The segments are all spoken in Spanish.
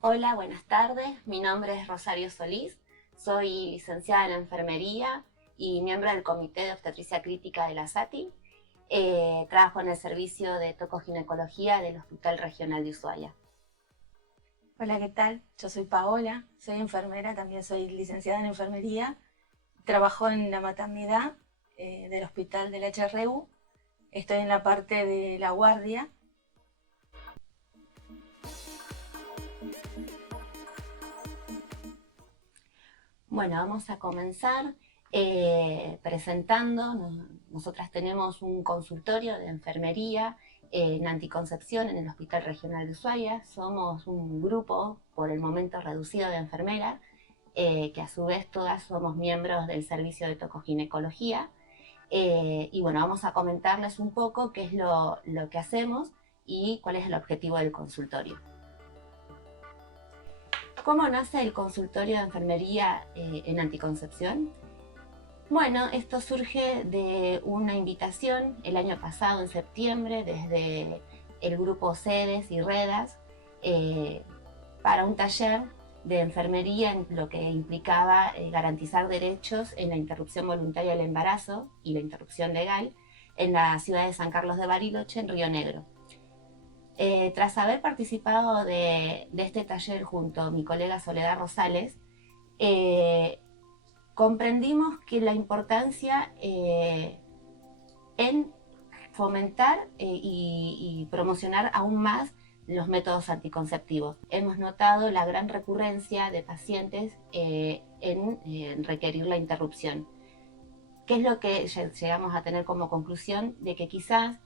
Hola, buenas tardes. Mi nombre es Rosario Solís. Soy licenciada en enfermería y miembro del Comité de Obstetricia Crítica de la SATI. Trabajo en el servicio de tocoginecología del Hospital Regional de Ushuaia. Hola, ¿qué tal? Yo soy Paola, soy enfermera, también soy licenciada en enfermería. Trabajo en la maternidad del Hospital del HRU. Estoy en la parte de la guardia. Bueno, vamos a comenzar presentando. Nosotras tenemos un consultorio de enfermería en anticoncepción en el Hospital Regional de Ushuaia. Somos un grupo, por el momento reducido, de enfermeras, que a su vez todas somos miembros del servicio de tocoginecología. Y bueno, vamos a comentarles un poco qué es lo que hacemos y cuál es el objetivo del consultorio. ¿Cómo nace el consultorio de enfermería en anticoncepción? Bueno, esto surge de una invitación el año pasado, en septiembre, desde el grupo SEDES y REDAS, para un taller de enfermería en lo que implicaba garantizar derechos en la interrupción voluntaria del embarazo y la interrupción legal en la ciudad de San Carlos de Bariloche, en Río Negro. Tras haber participado de este taller junto a mi colega Soledad Rosales, eh, comprendimos que la importancia en fomentar y promocionar aún más los métodos anticonceptivos. Hemos notado la gran recurrencia de pacientes en requerir la interrupción. ¿Qué es lo que llegamos a tener como conclusión? De que quizás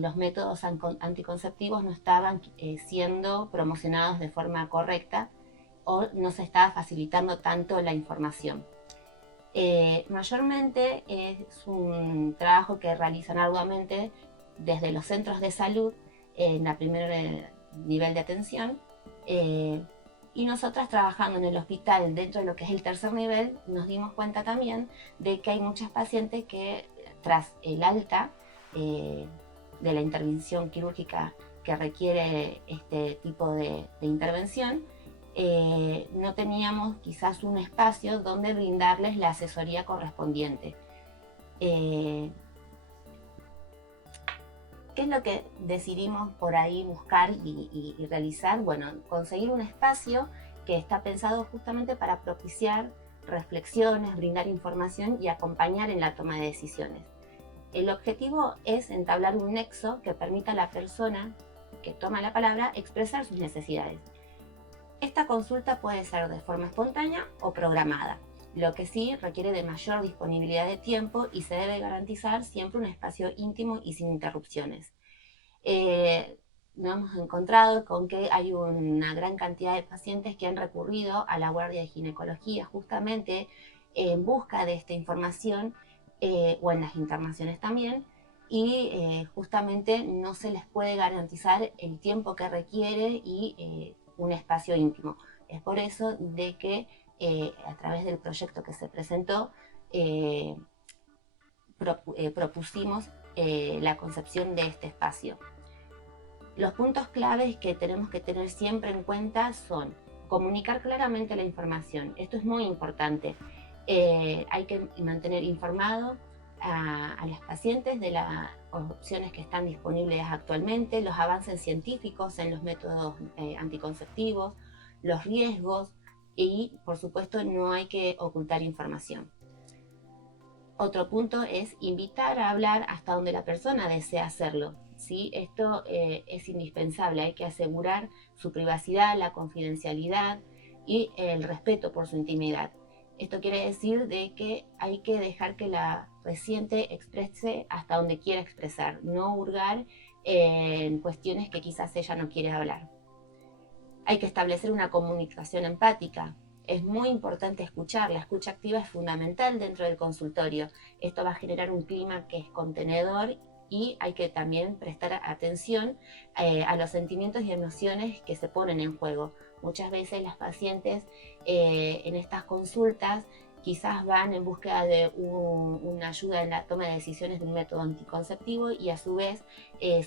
los métodos anticonceptivos no estaban siendo promocionados de forma correcta o no se estaba facilitando tanto la información. Mayormente es un trabajo que realizan arduamente desde los centros de salud en el primer nivel de atención, y nosotras trabajando en el hospital dentro de lo que es el tercer nivel nos dimos cuenta también de que hay muchas pacientes que tras el alta de la intervención quirúrgica que requiere este tipo de intervención, no teníamos quizás un espacio donde brindarles la asesoría correspondiente. ¿Qué es lo que decidimos por ahí buscar y realizar? Bueno, conseguir un espacio que está pensado justamente para propiciar reflexiones, brindar información y acompañar en la toma de decisiones. El objetivo es entablar un nexo que permita a la persona que toma la palabra expresar sus necesidades. Esta consulta puede ser de forma espontánea o programada, lo que sí requiere de mayor disponibilidad de tiempo y se debe garantizar siempre un espacio íntimo y sin interrupciones. Nos hemos encontrado con que hay una gran cantidad de pacientes que han recurrido a la guardia de ginecología justamente en busca de esta información, o en las internaciones también, y justamente no se les puede garantizar el tiempo que requiere y un espacio íntimo. Es por eso de que a través del proyecto que se presentó, propusimos la concepción de este espacio. Los puntos claves que tenemos que tener siempre en cuenta son comunicar claramente la información. Esto es muy importante. Hay que mantener informado a los pacientes de las opciones que están disponibles actualmente, los avances científicos en los métodos anticonceptivos, los riesgos y, por supuesto, no hay que ocultar información. Otro punto es invitar a hablar hasta donde la persona desea hacerlo. ¿Sí? Esto es indispensable, hay que asegurar su privacidad, la confidencialidad y el respeto por su intimidad. Esto quiere decir de que hay que dejar que la paciente exprese hasta donde quiera expresar, no hurgar en cuestiones que quizás ella no quiere hablar. Hay que establecer una comunicación empática. Es muy importante escuchar, la escucha activa es fundamental dentro del consultorio. Esto va a generar un clima que es contenedor y hay que también prestar atención a los sentimientos y emociones que se ponen en juego. Muchas veces las pacientes en estas consultas quizás van en búsqueda de una ayuda en la toma de decisiones de un método anticonceptivo y a su vez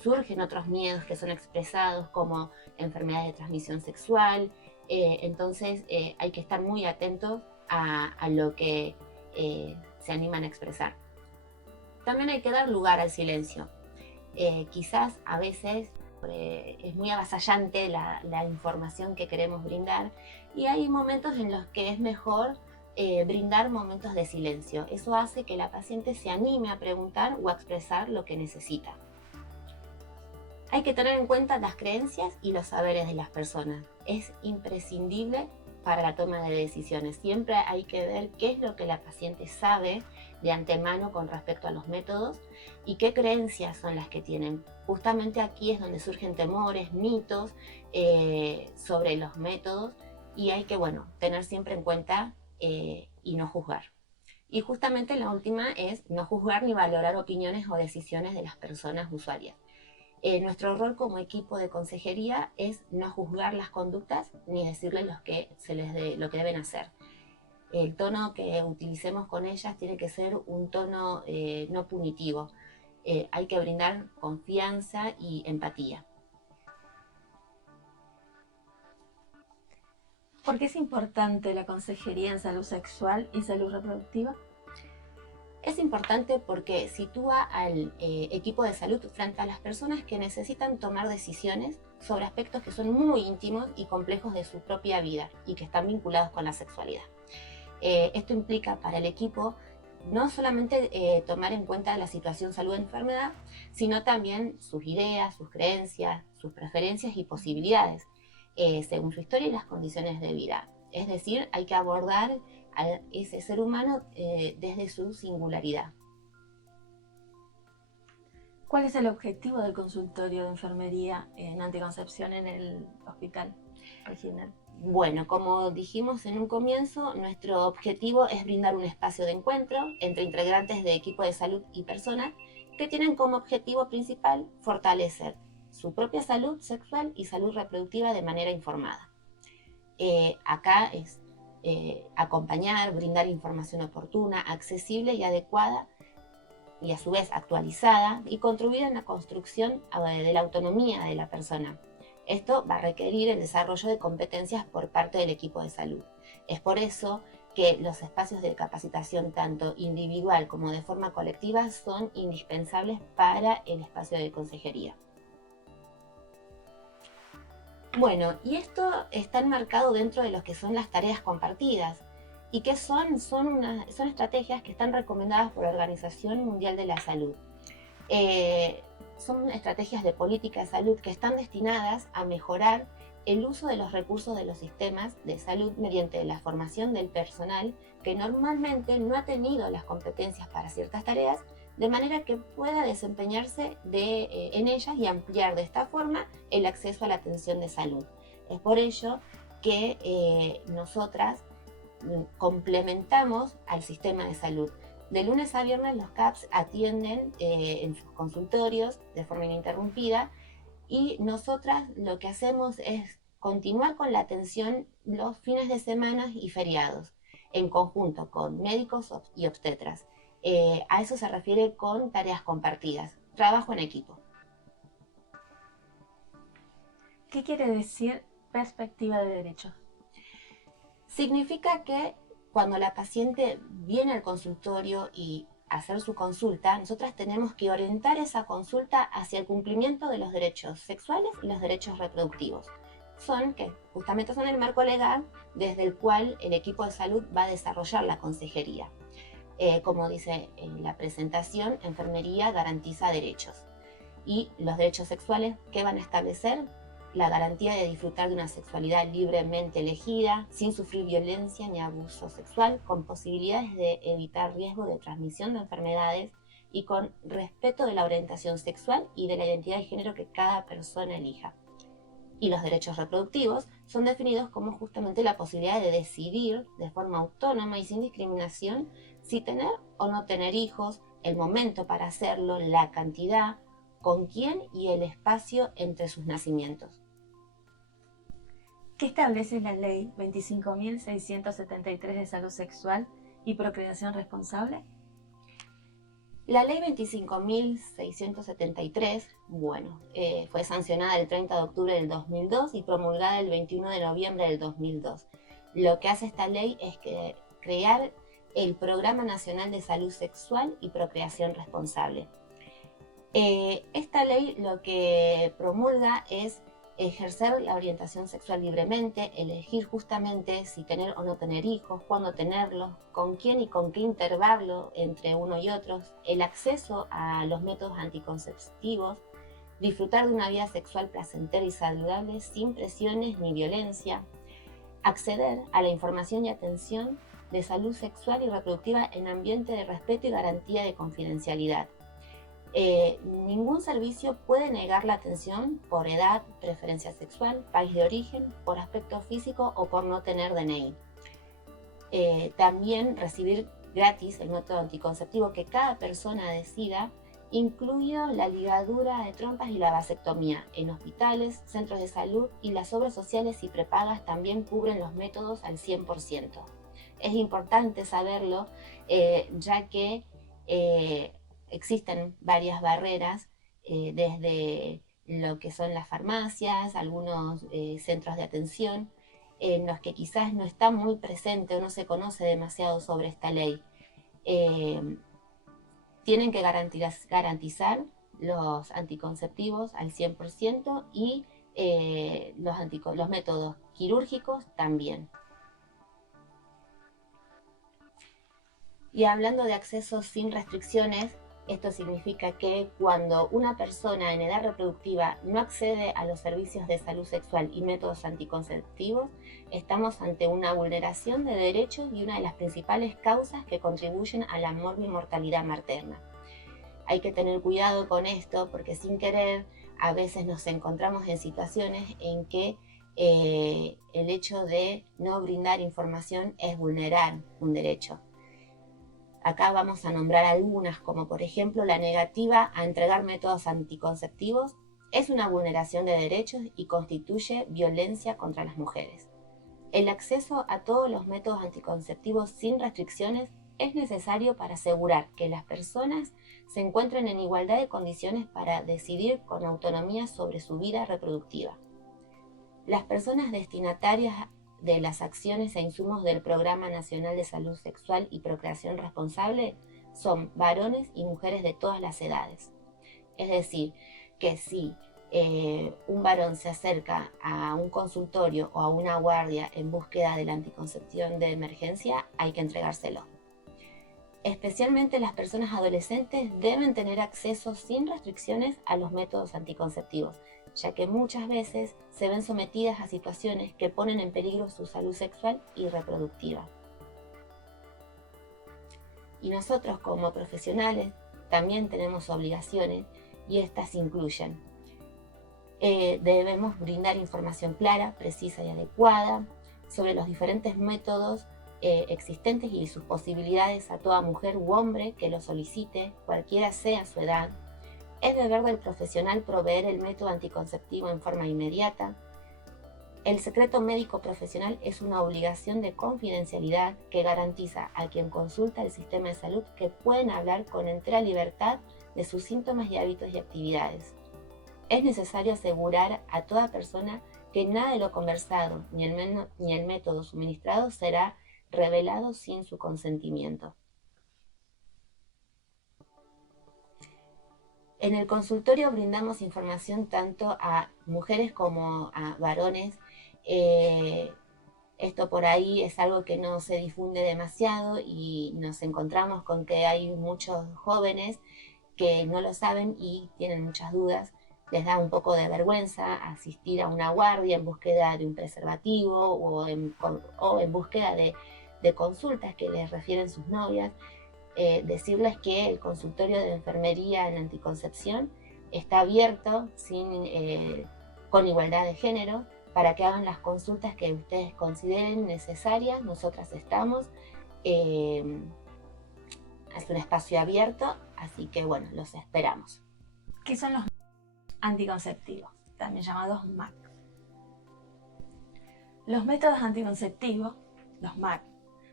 surgen otros miedos que son expresados como enfermedades de transmisión sexual, Entonces hay que estar muy atentos a lo que se animan a expresar. También hay que dar lugar al silencio. Quizás a veces es muy avasallante la información que queremos brindar y hay momentos en los que es mejor brindar momentos de silencio. Eso hace que la paciente se anime a preguntar o a expresar lo que necesita. Hay que tener en cuenta las creencias y los saberes de las personas. Es imprescindible para la toma de decisiones. Siempre hay que ver qué es lo que la paciente sabe de antemano con respecto a los métodos y qué creencias son las que tienen. Justamente aquí es donde surgen temores, mitos sobre los métodos y hay que, tener siempre en cuenta y no juzgar. Y justamente la última es no juzgar ni valorar opiniones o decisiones de las personas usuarias. Nuestro rol como equipo de consejería es no juzgar las conductas ni decirles lo que deben hacer. El tono que utilicemos con ellas tiene que ser un tono no punitivo. Hay que brindar confianza y empatía. ¿Por qué es importante la consejería en salud sexual y salud reproductiva? Es importante porque sitúa al equipo de salud frente a las personas que necesitan tomar decisiones sobre aspectos que son muy íntimos y complejos de su propia vida y que están vinculados con la sexualidad. Esto implica para el equipo no solamente tomar en cuenta la situación salud-enfermedad, sino también sus ideas, sus creencias, sus preferencias y posibilidades, según su historia y las condiciones de vida. Es decir, hay que abordar a ese ser humano desde su singularidad. ¿Cuál es el objetivo del consultorio de enfermería en anticoncepción en el hospital regional? Bueno, como dijimos en un comienzo, nuestro objetivo es brindar un espacio de encuentro entre integrantes de equipo de salud y personas que tienen como objetivo principal fortalecer su propia salud sexual y salud reproductiva de manera informada. Acá es acompañar, brindar información oportuna, accesible y adecuada y a su vez actualizada y contribuir en la construcción de la autonomía de la persona. Esto va a requerir el desarrollo de competencias por parte del equipo de salud. Es por eso que los espacios de capacitación tanto individual como de forma colectiva son indispensables para el espacio de consejería. Bueno, y esto está enmarcado dentro de lo que son las tareas compartidas. ¿Y qué son? Son estrategias que están recomendadas por la Organización Mundial de la Salud. Son estrategias de política de salud que están destinadas a mejorar el uso de los recursos de los sistemas de salud mediante la formación del personal que normalmente no ha tenido las competencias para ciertas tareas, de manera que pueda desempeñarse en ellas y ampliar de esta forma el acceso a la atención de salud. Es por ello que nosotras complementamos al sistema de salud. De lunes a viernes los CAPS atienden en sus consultorios de forma ininterrumpida y nosotras lo que hacemos es continuar con la atención los fines de semana y feriados en conjunto con médicos y obstetras. A eso se refiere con tareas compartidas, trabajo en equipo. ¿Qué quiere decir perspectiva de derechos? Significa que cuando la paciente viene al consultorio y a hacer su consulta, nosotras tenemos que orientar esa consulta hacia el cumplimiento de los derechos sexuales y los derechos reproductivos. Justamente son el marco legal desde el cual el equipo de salud va a desarrollar la consejería. Como dice en la presentación, enfermería garantiza derechos. Y los derechos sexuales, ¿qué van a establecer? La garantía de disfrutar de una sexualidad libremente elegida, sin sufrir violencia ni abuso sexual, con posibilidades de evitar riesgo de transmisión de enfermedades y con respeto de la orientación sexual y de la identidad de género que cada persona elija. Y los derechos reproductivos son definidos como justamente la posibilidad de decidir de forma autónoma y sin discriminación si tener o no tener hijos, el momento para hacerlo, la cantidad, con quién y el espacio entre sus nacimientos. ¿Qué establece la Ley 25.673 de salud sexual y procreación responsable? La ley 25.673, fue sancionada el 30 de octubre del 2002 y promulgada el 21 de noviembre del 2002. Lo que hace esta ley es crear el Programa Nacional de Salud Sexual y Procreación Responsable. Esta ley lo que promulga es ejercer la orientación sexual libremente, elegir justamente si tener o no tener hijos, cuándo tenerlos, con quién y con qué intervalo entre uno y otros, el acceso a los métodos anticonceptivos, disfrutar de una vida sexual placentera y saludable sin presiones ni violencia, acceder a la información y atención de salud sexual y reproductiva en ambiente de respeto y garantía de confidencialidad. Ningún servicio puede negar la atención por edad, preferencia sexual, país de origen, por aspecto físico o por no tener DNI. También recibir gratis el método anticonceptivo que cada persona decida, incluido la ligadura de trompas y la vasectomía. En hospitales, centros de salud y las obras sociales y prepagas también cubren los métodos al 100%. Es importante saberlo, ya que existen varias barreras, desde lo que son las farmacias, algunos centros de atención, en los que quizás no está muy presente o no se conoce demasiado sobre esta ley. Tienen que garantizar los anticonceptivos al 100% y los métodos quirúrgicos también. Y hablando de acceso sin restricciones, esto significa que cuando una persona en edad reproductiva no accede a los servicios de salud sexual y métodos anticonceptivos, estamos ante una vulneración de derechos y una de las principales causas que contribuyen a la mortalidad materna. Hay que tener cuidado con esto porque sin querer a veces nos encontramos en situaciones en que el hecho de no brindar información es vulnerar un derecho. Acá vamos a nombrar algunas, como por ejemplo la negativa a entregar métodos anticonceptivos es una vulneración de derechos y constituye violencia contra las mujeres. El acceso a todos los métodos anticonceptivos sin restricciones es necesario para asegurar que las personas se encuentren en igualdad de condiciones para decidir con autonomía sobre su vida reproductiva. Las personas destinatarias de las acciones e insumos del Programa Nacional de Salud Sexual y Procreación Responsable son varones y mujeres de todas las edades. Es decir, que si un varón se acerca a un consultorio o a una guardia en búsqueda de la anticoncepción de emergencia, hay que entregárselo. Especialmente las personas adolescentes deben tener acceso sin restricciones a los métodos anticonceptivos, ya que muchas veces se ven sometidas a situaciones que ponen en peligro su salud sexual y reproductiva. Y nosotros como profesionales también tenemos obligaciones y estas incluyen: debemos brindar información clara, precisa y adecuada sobre los diferentes métodos existentes y sus posibilidades a toda mujer u hombre que lo solicite, cualquiera sea su edad. Es deber del profesional proveer el método anticonceptivo en forma inmediata. El secreto médico profesional es una obligación de confidencialidad que garantiza a quien consulta el sistema de salud que pueden hablar con entera libertad de sus síntomas y hábitos y actividades. Es necesario asegurar a toda persona que nada de lo conversado ni el método suministrado será revelado sin su consentimiento. En el consultorio brindamos información tanto a mujeres como a varones. Esto por ahí es algo que no se difunde demasiado y nos encontramos con que hay muchos jóvenes que no lo saben y tienen muchas dudas. Les da un poco de vergüenza asistir a una guardia en búsqueda de un preservativo o en búsqueda de consultas que les refieren sus novias. Decirles que el consultorio de enfermería en anticoncepción está abierto con igualdad de género para que hagan las consultas que ustedes consideren necesarias. Nosotras estamos, es un espacio abierto, así que bueno, los esperamos. ¿Qué son los anticonceptivos, también llamados MAC? Los métodos anticonceptivos, los MAC,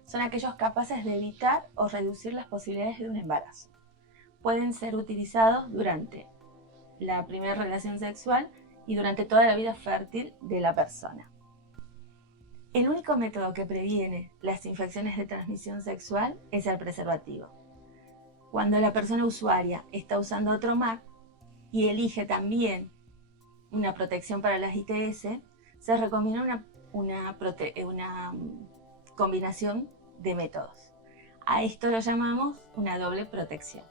son aquellos capaces de evitar o reducir las posibilidades de un embarazo. pueden ser utilizados durante la primera relación sexual y durante toda la vida fértil de la persona. El único método que previene las infecciones de transmisión sexual es el preservativo. Cuando la persona usuaria está usando otro MAC y elige también una protección para las ITS, se recomienda una combinación de métodos. A esto lo llamamos una doble protección.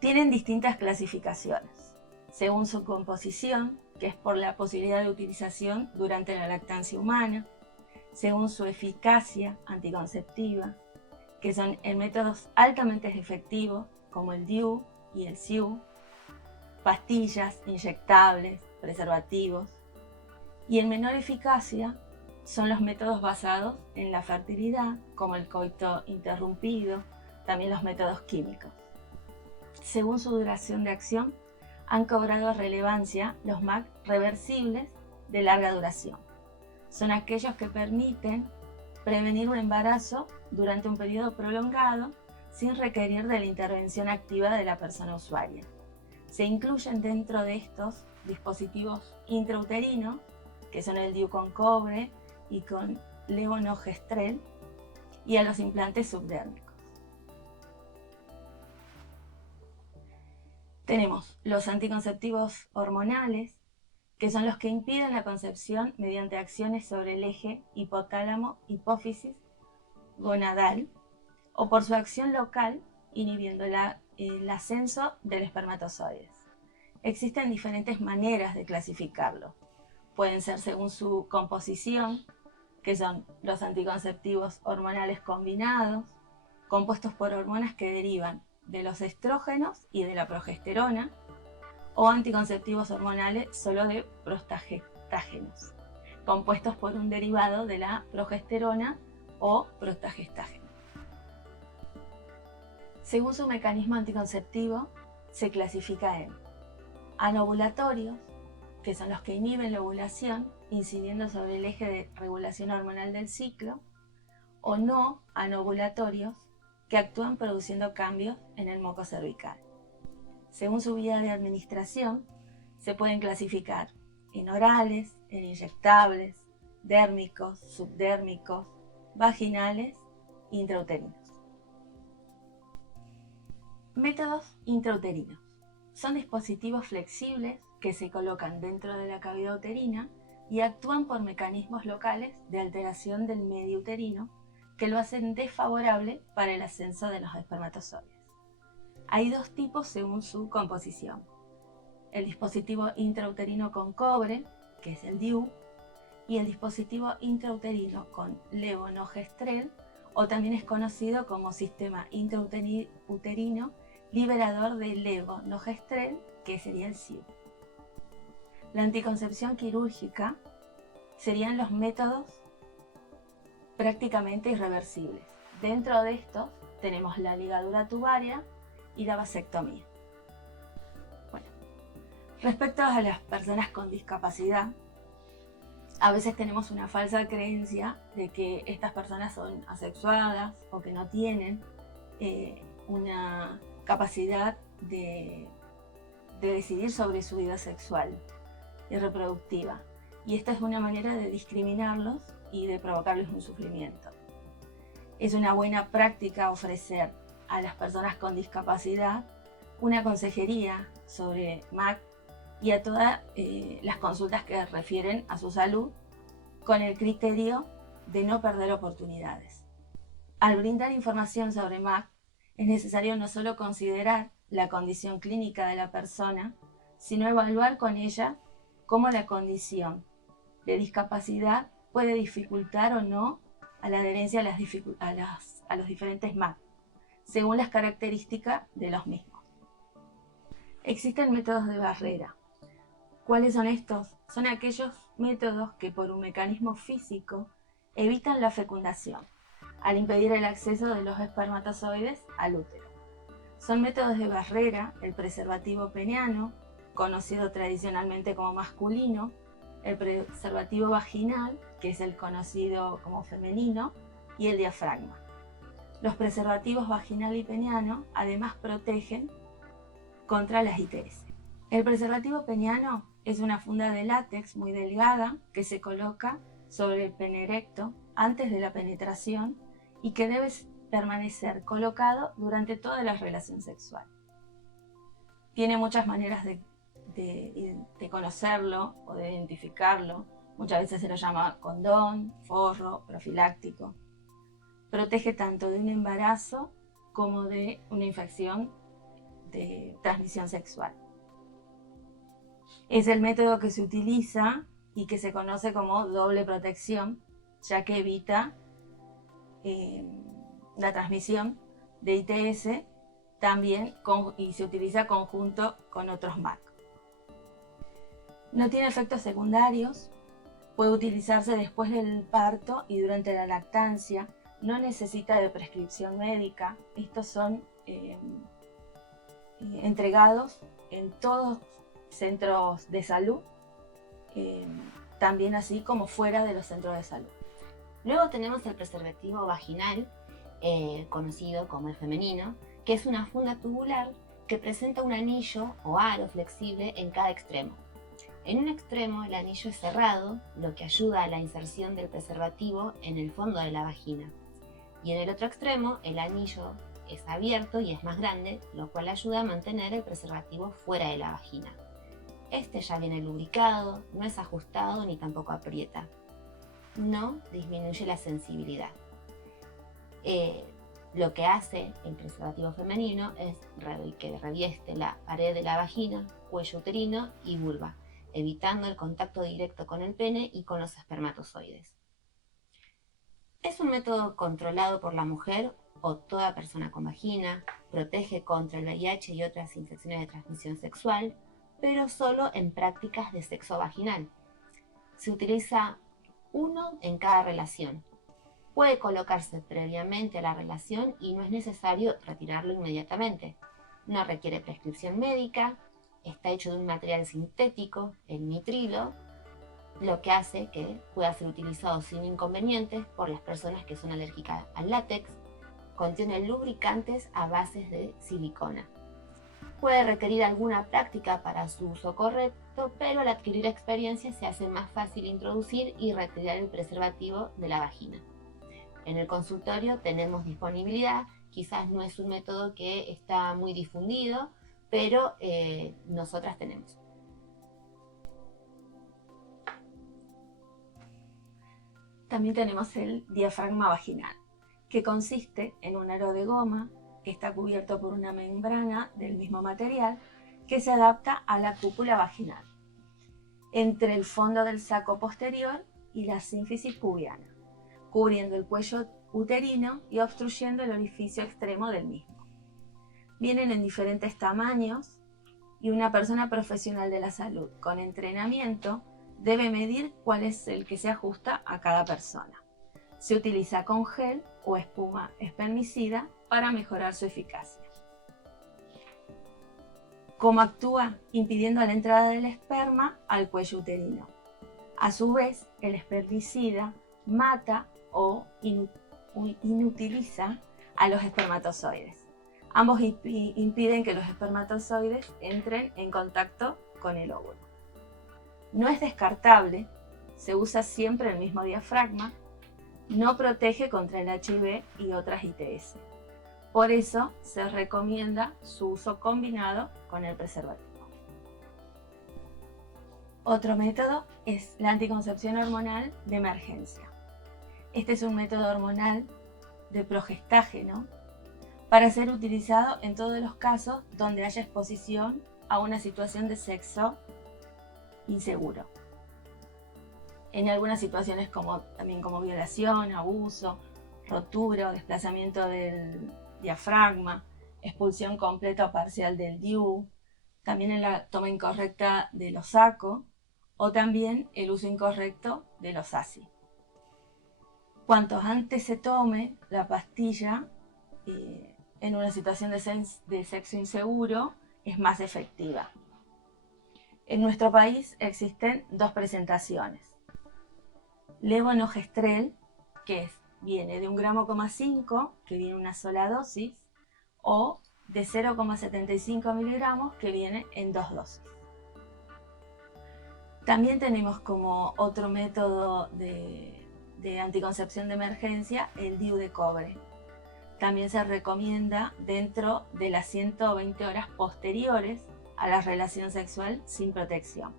Tienen distintas clasificaciones, según su composición, que es por la posibilidad de utilización durante la lactancia humana, según su eficacia anticonceptiva, que son en métodos altamente efectivos como el DIU y el SIU, pastillas, inyectables, preservativos, y en menor eficacia son los métodos basados en la fertilidad, como el coito interrumpido, también los métodos químicos. Según su duración de acción, han cobrado relevancia los MAC reversibles de larga duración. Son aquellos que permiten prevenir un embarazo durante un periodo prolongado sin requerir de la intervención activa de la persona usuaria. Se incluyen dentro de estos dispositivos intrauterinos, que son el DIU con cobre y con levonorgestrel, y a los implantes subdérmicos. Tenemos los anticonceptivos hormonales, que son los que impiden la concepción mediante acciones sobre el eje hipotálamo-hipófisis gonadal o por su acción local inhibiendo el ascenso del espermatozoide. Existen diferentes maneras de clasificarlo. Pueden ser según su composición, que son los anticonceptivos hormonales combinados, compuestos por hormonas que derivan de los estrógenos y de la progesterona, o anticonceptivos hormonales solo de progestágenos, compuestos por un derivado de la progesterona o progestágeno. Según su mecanismo anticonceptivo, se clasifica en anovulatorios, que son los que inhiben la ovulación, incidiendo sobre el eje de regulación hormonal del ciclo, o no anovulatorios, que actúan produciendo cambios en el moco cervical. Según su vía de administración, se pueden clasificar en orales, en inyectables, dérmicos, subdérmicos, vaginales, intrauterinos. Métodos intrauterinos. Son dispositivos flexibles que se colocan dentro de la cavidad uterina y actúan por mecanismos locales de alteración del medio uterino que lo hacen desfavorable para el ascenso de los espermatozoides. Hay dos tipos según su composición. El dispositivo intrauterino con cobre, que es el DIU, y el dispositivo intrauterino con levonorgestrel, o también es conocido como sistema intrauterino liberador de levonorgestrel, que sería el SIU. La anticoncepción quirúrgica serían los métodos prácticamente irreversibles. Dentro de estos tenemos la ligadura tubaria y la vasectomía. Bueno, respecto a las personas con discapacidad, a veces tenemos una falsa creencia de que estas personas son asexuadas o que no tienen una capacidad de decidir sobre su vida sexual y reproductiva. Y esta es una manera de discriminarlos y de provocarles un sufrimiento. Es una buena práctica ofrecer a las personas con discapacidad una consejería sobre MAC y a todas las consultas que refieren a su salud, con el criterio de no perder oportunidades. Al brindar información sobre MAC, es necesario no solo considerar la condición clínica de la persona, sino evaluar con ella cómo la condición de discapacidad puede dificultar o no a la adherencia a los diferentes MAC, según las características de los mismos. Existen métodos de barrera. ¿Cuáles son estos? Son aquellos métodos que por un mecanismo físico evitan la fecundación, al impedir el acceso de los espermatozoides al útero. Son métodos de barrera el preservativo peniano, conocido tradicionalmente como masculino, el preservativo vaginal, que es el conocido como femenino, y el diafragma. Los preservativos vaginal y peniano además protegen contra las ITS. El preservativo peniano es una funda de látex muy delgada que se coloca sobre el pene erecto antes de la penetración y que debe permanecer colocado durante toda la relación sexual. Tiene muchas maneras de conocerlo o de identificarlo. Muchas veces se lo llama condón, forro, profiláctico. Protege tanto de un embarazo como de una infección de transmisión sexual. Es el método que se utiliza y que se conoce como doble protección, ya que evita la transmisión de ITS también y se utiliza conjunto con otros MAC. No tiene efectos secundarios, puede utilizarse después del parto y durante la lactancia, no necesita de prescripción médica. Estos son entregados en todos centros de salud, también así como fuera de los centros de salud. Luego tenemos el preservativo vaginal, conocido como el femenino, que es una funda tubular que presenta un anillo o aro flexible en cada extremo. En un extremo el anillo es cerrado, lo que ayuda a la inserción del preservativo en el fondo de la vagina. Y en el otro extremo el anillo es abierto y es más grande, lo cual ayuda a mantener el preservativo fuera de la vagina. Este ya viene lubricado, no es ajustado ni tampoco aprieta. No disminuye la sensibilidad. Lo que hace el preservativo femenino es que revieste la pared de la vagina, cuello uterino y vulva, evitando el contacto directo con el pene y con los espermatozoides. Es un método controlado por la mujer o toda persona con vagina, protege contra el VIH y otras infecciones de transmisión sexual, pero solo en prácticas de sexo vaginal. Se utiliza uno en cada relación. Puede colocarse previamente a la relación y no es necesario retirarlo inmediatamente. No requiere prescripción médica, está hecho de un material sintético, el nitrilo, lo que hace que pueda ser utilizado sin inconvenientes por las personas que son alérgicas al látex. Contiene lubricantes a bases de silicona. Puede requerir alguna práctica para su uso correcto, pero al adquirir experiencia se hace más fácil introducir y retirar el preservativo de la vagina. En el consultorio tenemos disponibilidad, quizás no es un método que está muy difundido, pero nosotras tenemos. También tenemos el diafragma vaginal, que consiste en un aro de goma que está cubierto por una membrana del mismo material que se adapta a la cúpula vaginal, entre el fondo del saco posterior y la sínfisis pubiana, cubriendo el cuello uterino y obstruyendo el orificio extremo del mismo. Vienen en diferentes tamaños y una persona profesional de la salud con entrenamiento debe medir cuál es el que se ajusta a cada persona. Se utiliza con gel o espuma espermicida para mejorar su eficacia. ¿Cómo actúa? Impidiendo la entrada del esperma al cuello uterino. A su vez, el espermicida mata o inutiliza a los espermatozoides. Ambos impiden que los espermatozoides entren en contacto con el óvulo. No es descartable, se usa siempre el mismo diafragma, no protege contra el HIV y otras ITS. Por eso se recomienda su uso combinado con el preservativo. Otro método es la anticoncepción hormonal de emergencia. Este es un método hormonal de progestágeno para ser utilizado en todos los casos donde haya exposición a una situación de sexo inseguro. En algunas situaciones también como violación, abuso, rotura o desplazamiento del diafragma, expulsión completa o parcial del DIU, también en la toma incorrecta de los SACO o también el uso incorrecto de los ASI. Cuanto antes se tome la pastilla en una situación de sexo inseguro, es más efectiva. En nuestro país existen dos presentaciones. Levonorgestrel, que es viene de 1,5 gramos, que viene una sola dosis, o de 0,75 miligramos, que viene en 2 dosis. También tenemos como otro método de anticoncepción de emergencia el DIU de cobre. También se recomienda dentro de las 120 horas posteriores a la relación sexual sin protección.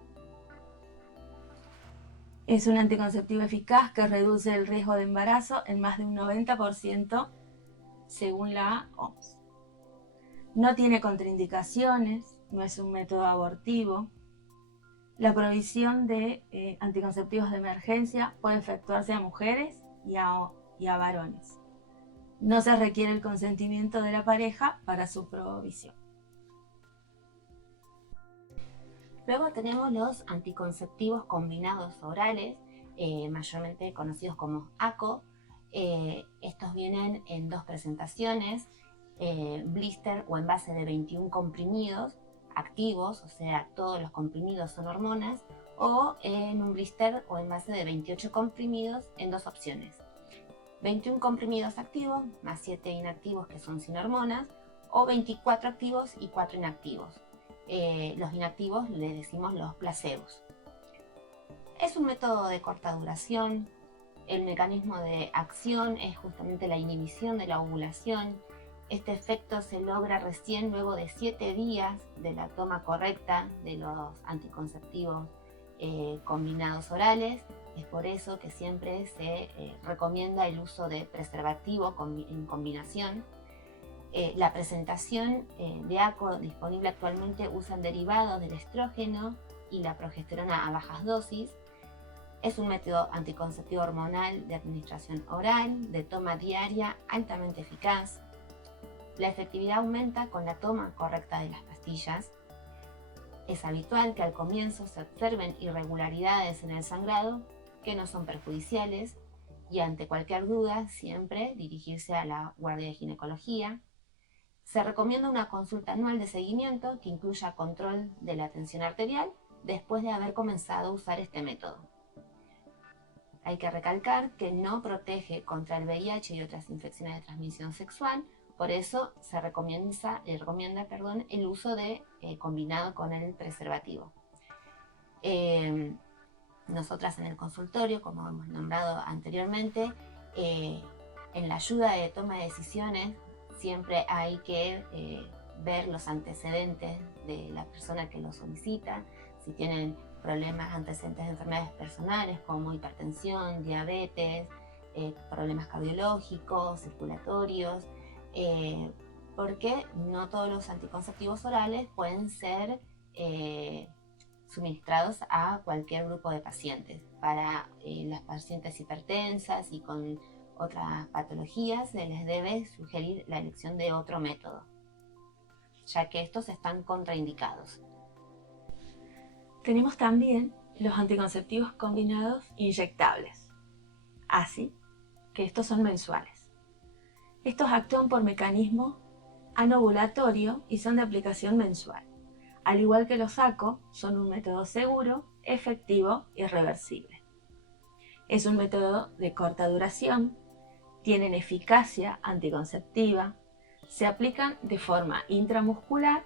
Es un anticonceptivo eficaz que reduce el riesgo de embarazo en más de un 90% según la OMS. No tiene contraindicaciones, no es un método abortivo. La provisión de anticonceptivos de emergencia puede efectuarse a mujeres y a varones. No se requiere el consentimiento de la pareja para su provisión. Luego tenemos los anticonceptivos combinados orales, mayormente conocidos como ACO. Estos vienen en dos presentaciones, blister o envase de 21 comprimidos activos, o sea, todos los comprimidos son hormonas, o en un blister o envase de 28 comprimidos en dos opciones. 21 comprimidos activos más 7 inactivos que son sin hormonas, o 24 activos y 4 inactivos. Los inactivos le decimos los placebos. Es un método de corta duración. El mecanismo de acción es justamente la inhibición de la ovulación. Este efecto se logra recién luego de 7 días de la toma correcta de los anticonceptivos combinados orales. Es por eso que siempre se recomienda el uso de preservativo en combinación. La presentación de ACO disponible actualmente usan derivados del estrógeno y la progesterona a bajas dosis. Es un método anticonceptivo hormonal de administración oral, de toma diaria, altamente eficaz. La efectividad aumenta con la toma correcta de las pastillas. Es habitual que al comienzo se observen irregularidades en el sangrado que no son perjudiciales y ante cualquier duda siempre dirigirse a la guardia de ginecología. Se recomienda una consulta anual de seguimiento que incluya control de la tensión arterial después de haber comenzado a usar este método. Hay que recalcar que no protege contra el VIH y otras infecciones de transmisión sexual, por eso se recomienda el uso de combinado con el preservativo. Nosotras en el consultorio, como hemos nombrado anteriormente, en la ayuda de toma de decisiones siempre hay que ver los antecedentes de la persona que lo solicita, si tienen problemas, antecedentes de enfermedades personales como hipertensión, diabetes, problemas cardiológicos, circulatorios, porque no todos los anticonceptivos orales pueden ser suministrados a cualquier grupo de pacientes. Para las pacientes hipertensas y con otras patologías se les debe sugerir la elección de otro método, ya que estos están contraindicados. Tenemos también los anticonceptivos combinados inyectables, así que estos son mensuales. Estos actúan por mecanismo anovulatorio y son de aplicación mensual. Al igual que los ACO, son un método seguro, efectivo y reversible. Es un método de corta duración, tienen eficacia anticonceptiva, se aplican de forma intramuscular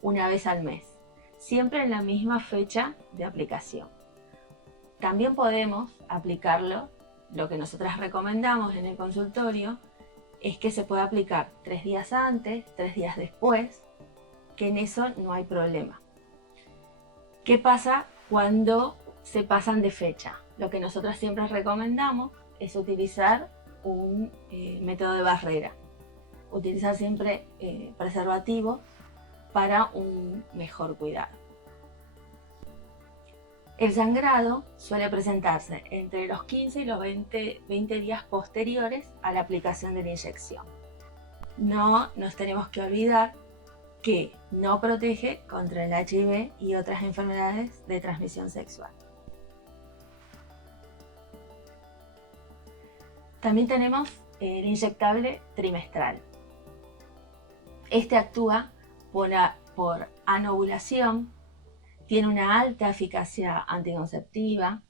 una vez al mes, siempre en la misma fecha de aplicación. También podemos aplicarlo, lo que nosotras recomendamos en el consultorio, es que se puede aplicar 3 días antes, 3 días después, que en eso no hay problema. ¿Qué pasa cuando se pasan de fecha? Lo que nosotros siempre recomendamos es utilizar un método de barrera. Utilizar siempre preservativo para un mejor cuidado. El sangrado suele presentarse entre los 15 y los 20 días posteriores a la aplicación de la inyección. No nos tenemos que olvidar que no protege contra el HIV y otras enfermedades de transmisión sexual. También tenemos el inyectable trimestral. Este actúa por anovulación, tiene una alta eficacia anticonceptiva,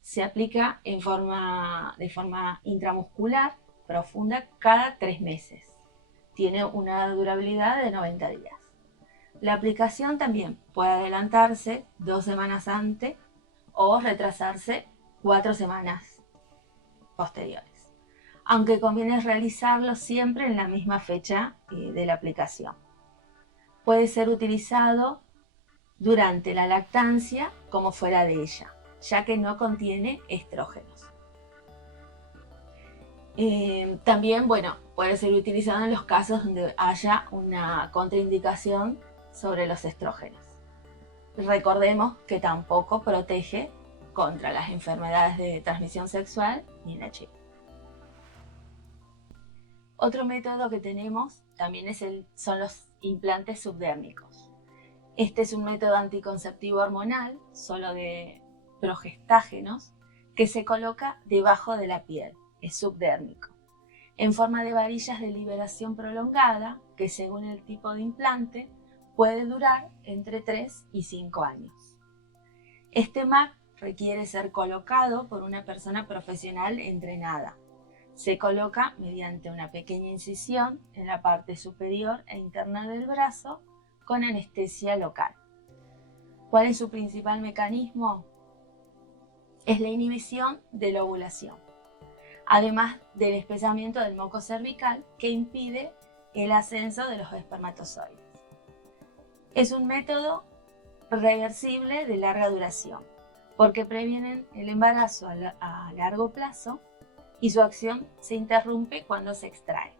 se aplica de forma intramuscular profunda cada 3 meses. Tiene una durabilidad de 90 días. La aplicación también puede adelantarse 2 semanas antes o retrasarse 4 semanas posteriores, aunque conviene realizarlo siempre en la misma fecha de la aplicación. Puede ser utilizado durante la lactancia como fuera de ella, ya que no contiene estrógenos. También, puede ser utilizado en los casos donde haya una contraindicación sobre los estrógenos. Recordemos que tampoco protege contra las enfermedades de transmisión sexual ni el HIV. Otro método que tenemos también son los implantes subdérmicos. Este es un método anticonceptivo hormonal, solo de progestágenos, que se coloca debajo de la piel, es subdérmico, en forma de varillas de liberación prolongada que, según el tipo de implante, puede durar entre 3 y 5 años. Este MAC requiere ser colocado por una persona profesional entrenada. Se coloca mediante una pequeña incisión en la parte superior e interna del brazo con anestesia local. ¿Cuál es su principal mecanismo? Es la inhibición de la ovulación, además del espesamiento del moco cervical que impide el ascenso de los espermatozoides. Es un método reversible de larga duración, porque previenen el embarazo a largo plazo y su acción se interrumpe cuando se extrae.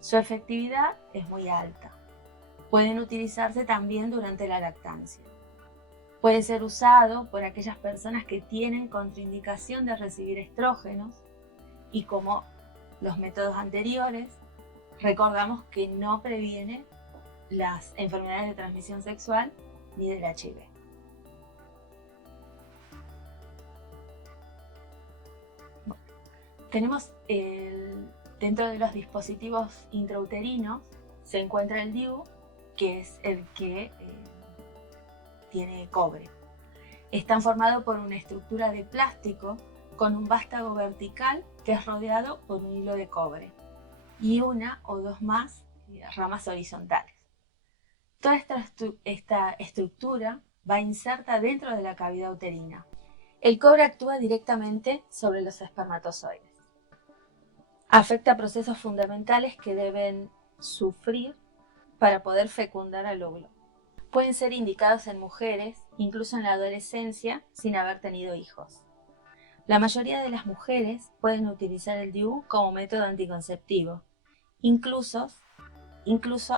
Su efectividad es muy alta. Pueden utilizarse también durante la lactancia. Puede ser usado por aquellas personas que tienen contraindicación de recibir estrógenos y, como los métodos anteriores, recordamos que no previene las enfermedades de transmisión sexual ni del HIV. Tenemos dentro de los dispositivos intrauterinos se encuentra el DIU, que es el que tiene cobre. Están formados por una estructura de plástico con un vástago vertical que es rodeado por un hilo de cobre y una o dos más ramas horizontales. Toda esta estructura va inserta dentro de la cavidad uterina. El cobre actúa directamente sobre los espermatozoides. Afecta procesos fundamentales que deben sufrir para poder fecundar al óvulo. Pueden ser indicados en mujeres, incluso en la adolescencia, sin haber tenido hijos. La mayoría de las mujeres pueden utilizar el DIU como método anticonceptivo, incluso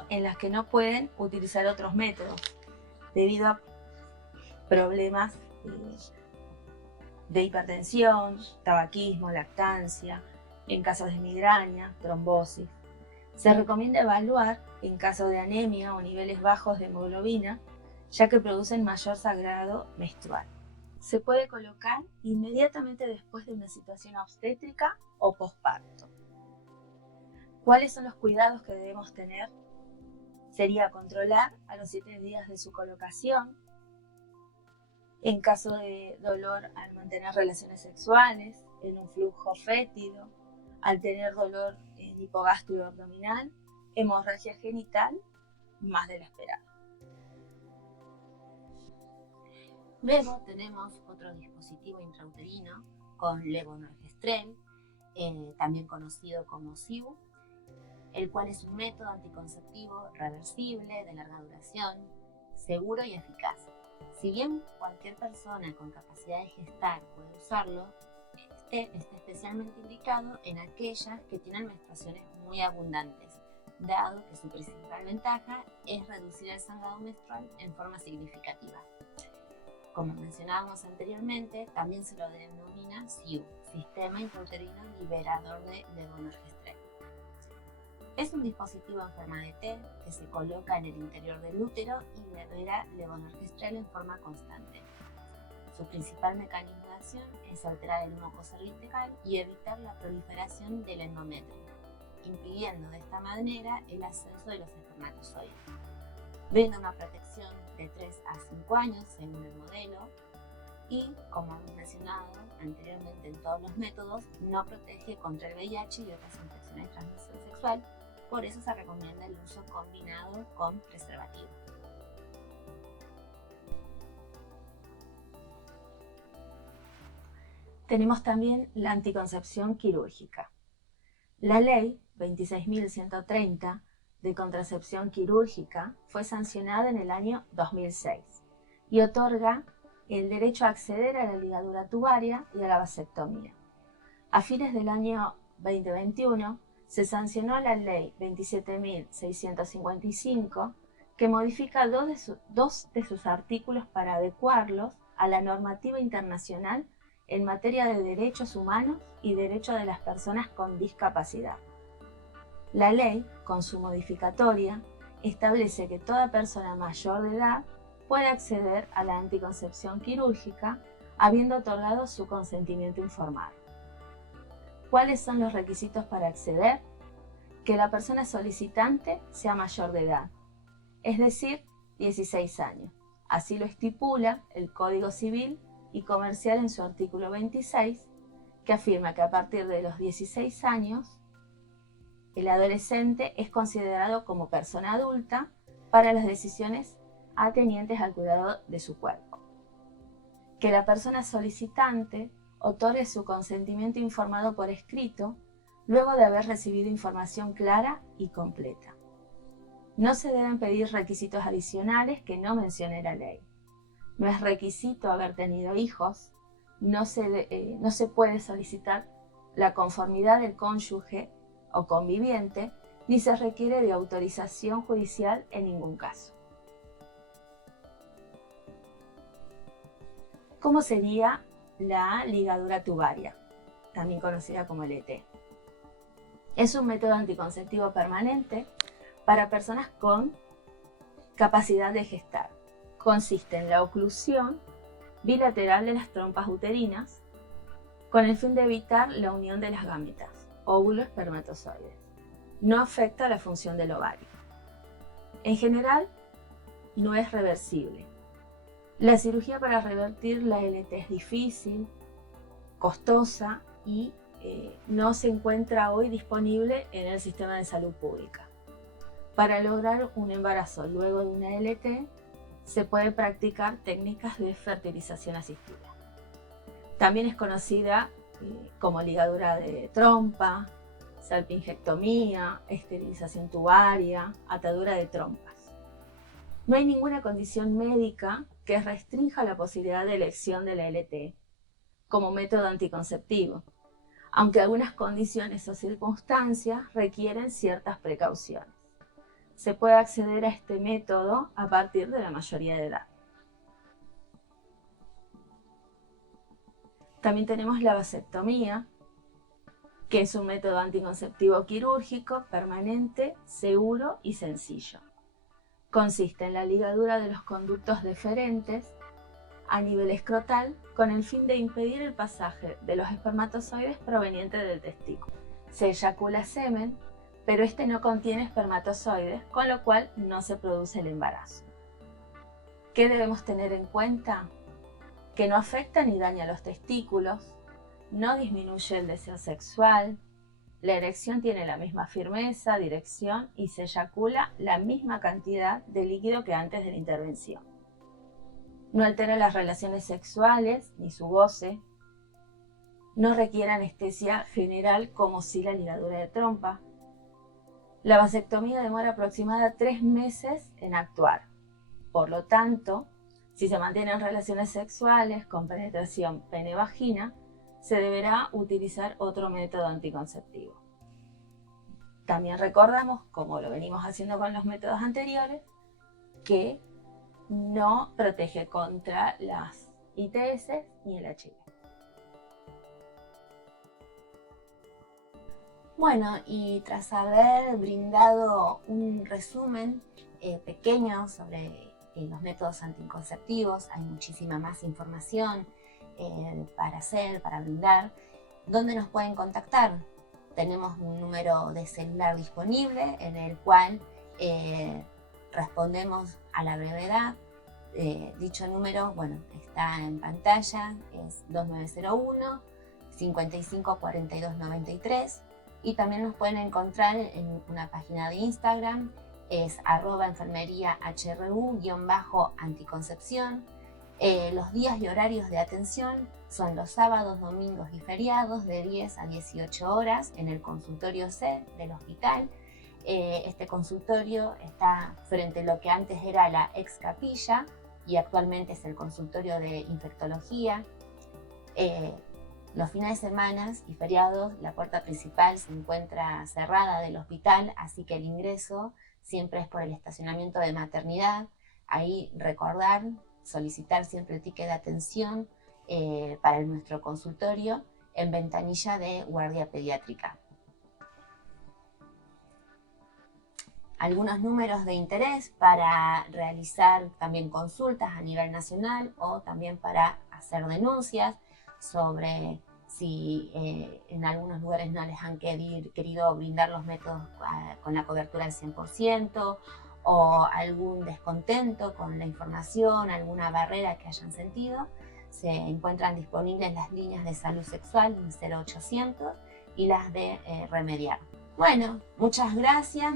en las que no pueden utilizar otros métodos, debido a problemas de hipertensión, tabaquismo, lactancia, en casos de migraña, trombosis. Se recomienda evaluar en caso de anemia o niveles bajos de hemoglobina, ya que producen mayor sangrado menstrual. Se puede colocar inmediatamente después de una situación obstétrica o posparto. ¿Cuáles son los cuidados que debemos tener? Sería controlar a los 7 días de su colocación, en caso de dolor al mantener relaciones sexuales, en un flujo fétido, al tener dolor en hipogástrico abdominal, hemorragia genital, más de la esperada. Luego tenemos otro dispositivo intrauterino con levonorgestrel, también conocido como SIU, el cual es un método anticonceptivo reversible de larga duración, seguro y eficaz. Si bien cualquier persona con capacidad de gestar puede usarlo, está especialmente indicado en aquellas que tienen menstruaciones muy abundantes, dado que su principal ventaja es reducir el sangrado menstrual en forma significativa. Como mencionábamos anteriormente, también se lo denomina SIU, Sistema Intrauterino Liberador de Levonorgestrel. Es un dispositivo en forma de T que se coloca en el interior del útero y libera levonorgestrel en forma constante. Su principal mecanismo de acción es alterar el moco cervical y evitar la proliferación del endometrio, impidiendo de esta manera el ascenso de los espermatozoides. Brinda una protección de 3 a 5 años según el modelo, y, como hemos mencionado anteriormente en todos los métodos, no protege contra el VIH y otras infecciones de transmisión sexual. Por eso se recomienda el uso combinado con preservativo. Tenemos también la anticoncepción quirúrgica. La ley 26.130 de contracepción quirúrgica fue sancionada en el año 2006 y otorga el derecho a acceder a la ligadura tubaria y a la vasectomía. A fines del año 2021 se sancionó la ley 27.655 que modifica dos de sus artículos para adecuarlos a la normativa internacional en materia de derechos humanos y derechos de las personas con discapacidad. La ley, con su modificatoria, establece que toda persona mayor de edad puede acceder a la anticoncepción quirúrgica habiendo otorgado su consentimiento informado. ¿Cuáles son los requisitos para acceder? Que la persona solicitante sea mayor de edad, es decir, 16 años. Así lo estipula el Código Civil y Comercial en su artículo 26, que afirma que a partir de los 16 años, el adolescente es considerado como persona adulta para las decisiones atenientes al cuidado de su cuerpo. Que la persona solicitante otorgue su consentimiento informado por escrito luego de haber recibido información clara y completa. No se deben pedir requisitos adicionales que no mencione la ley. No es requisito haber tenido hijos, no se puede solicitar la conformidad del cónyuge o conviviente, ni se requiere de autorización judicial en ningún caso. ¿Cómo sería la ligadura tubaria, también conocida como LT? Es un método anticonceptivo permanente para personas con capacidad de gestar. Consiste en la oclusión bilateral de las trompas uterinas con el fin de evitar la unión de las gametas, óvulo-espermatozoides. No afecta a la función del ovario. En general, no es reversible. La cirugía para revertir la LT es difícil, costosa y no se encuentra hoy disponible en el sistema de salud pública. Para lograr un embarazo luego de una LT, se puede practicar técnicas de fertilización asistida. También es conocida como ligadura de trompa, salpingectomía, esterilización tubaria, atadura de trompas. No hay ninguna condición médica que restrinja la posibilidad de elección de la LT como método anticonceptivo, aunque algunas condiciones o circunstancias requieren ciertas precauciones. Se puede acceder a este método a partir de la mayoría de edad. También tenemos la vasectomía, que es un método anticonceptivo quirúrgico, permanente, seguro y sencillo. Consiste en la ligadura de los conductos deferentes a nivel escrotal con el fin de impedir el pasaje de los espermatozoides provenientes del testículo. Se eyacula semen, pero este no contiene espermatozoides, con lo cual no se produce el embarazo. ¿Qué debemos tener en cuenta? Que no afecta ni daña los testículos, no disminuye el deseo sexual, la erección tiene la misma firmeza, dirección y se eyacula la misma cantidad de líquido que antes de la intervención. No altera las relaciones sexuales ni su goce, no requiere anestesia general como si la ligadura de trompa. La vasectomía demora aproximadamente 3 meses en actuar. Por lo tanto, si se mantienen relaciones sexuales con penetración pene-vagina, se deberá utilizar otro método anticonceptivo. También recordamos, como lo venimos haciendo con los métodos anteriores, que no protege contra las ITS ni el HIV. Bueno, y tras haber brindado un resumen pequeño sobre los métodos anticonceptivos, hay muchísima más información para brindar. ¿Dónde nos pueden contactar? Tenemos un número de celular disponible en el cual respondemos a la brevedad. Dicho número, bueno, está en pantalla, es 2901 55 42 93, y también nos pueden encontrar en una página de Instagram, es @enfermeriahru_anticoncepción. Los días y horarios de atención son los sábados, domingos y feriados de 10 a 18 horas en el consultorio C del hospital. Este consultorio está frente a lo que antes era la ex capilla y actualmente es el consultorio de infectología. Los fines de semana y feriados la puerta principal se encuentra cerrada del hospital, así que el ingreso siempre es por el estacionamiento de maternidad. Ahí recordar, solicitar siempre el ticket de atención para nuestro consultorio en ventanilla de guardia pediátrica. Algunos números de interés para realizar también consultas a nivel nacional o también para hacer denuncias sobre si en algunos lugares no les han querido brindar los métodos con la cobertura del 100%, o algún descontento con la información, alguna barrera que hayan sentido. Se encuentran disponibles las líneas de salud sexual en 0800 y las de Remediar. Bueno, muchas gracias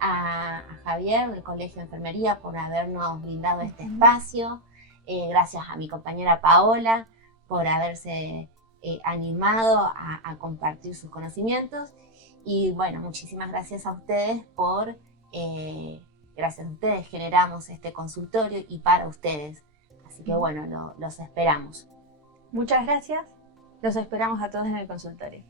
a Javier del Colegio de Enfermería por habernos brindado este espacio. Gracias a mi compañera Paola por haberse animado a compartir sus conocimientos. Y bueno, muchísimas gracias a ustedes gracias a ustedes generamos este consultorio y para ustedes. Así que bueno, los esperamos. Muchas gracias. Los esperamos a todos en el consultorio.